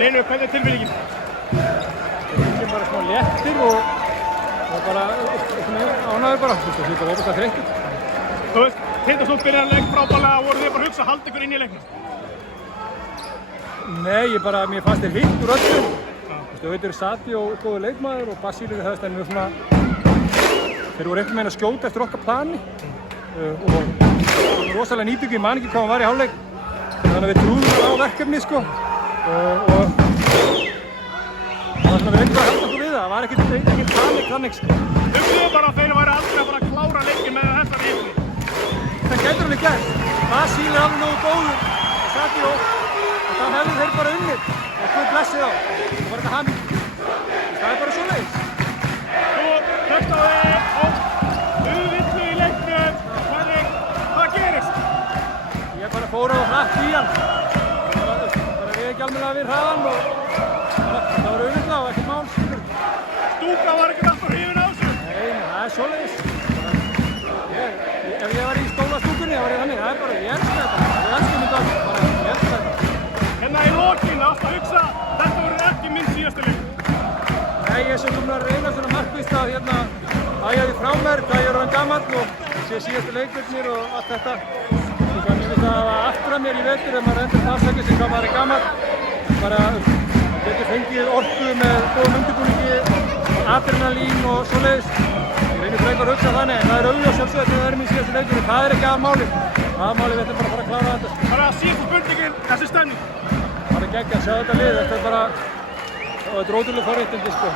Hlynur, hvernig er tilfinningin? Tilfinningin bara smá léttir og bara ánægður bara. Þú veist, það var þreyttur. Þú veist, Tindastóll byrjaði leik frábærlega, voru þið bara að hugsa að halda ykkur inn í leiknum? Nei, mér fannst þeir hitt úr öllu. Þú veist, Auður Sati og góður leikmaður og Basílur höfðstænir svona... Þeir voru einhvern veginn að skjóta eftir okkar plani og rosalega nýbygging, ég man ekki hvað hann var í hálfleik. Þannig að við trúðum á verkefni, sko. Og það var svona við reyndum að halda okkur við það. Það var ekkert panik þannig, sko. Hugsaðu bara að þeir væri aldrei að fara að klára leikin með þessari yfirni. Það gætur alveg gert. Basíl er alveg nógu góður og Sati og þá hefðu þeir bara unnið. Og Guð blessi þá. Það var þetta hamingju. Það er bara svoleiðis. Þú hlustaði á Villu í leiknum. Hvað gerist? Ég bara fór á hratt í hann. Bara við ekki almennilega við hraðan og það var auðvitað og ekkert mál. Stúka var ekkert alltaf hrifin á þessu. Nei, það er svoleiðis. Ef ég var í stólastúkunni, þá var ég þannig. Það er bara, ég elska þetta. Ég elska þetta alls. Ég elska þetta. Hérna í lokin, alltaf hugsa, þetta verður ekki minn síðasti leikur. Nei, ég er sem að reyna svona markvisst að hægja því frá mér, hvað ég er orðinn gamall og sé síðasti leikirnir og allt þetta. Þannig að ég finnst að hafa aftur að mér í vetur ef maður endur afsækja sig hvað maður er gamall. Bara getur fengið orku með góðum undirbúningi, adrenalín og svoleiðis. Ég reynir frekar að hugsa þannig, en það er auðvitað sjálfsögð að það er minn síðasti leikur, það er ekki aðmálið. Aðmálið við ætlum bara að fara að klára þetta. Þannig að síðasta spurningin, þessi stemning. Það er geggjað að sjá þetta lið, þetta er bara, þetta er ótrúlega forréttindi, sko.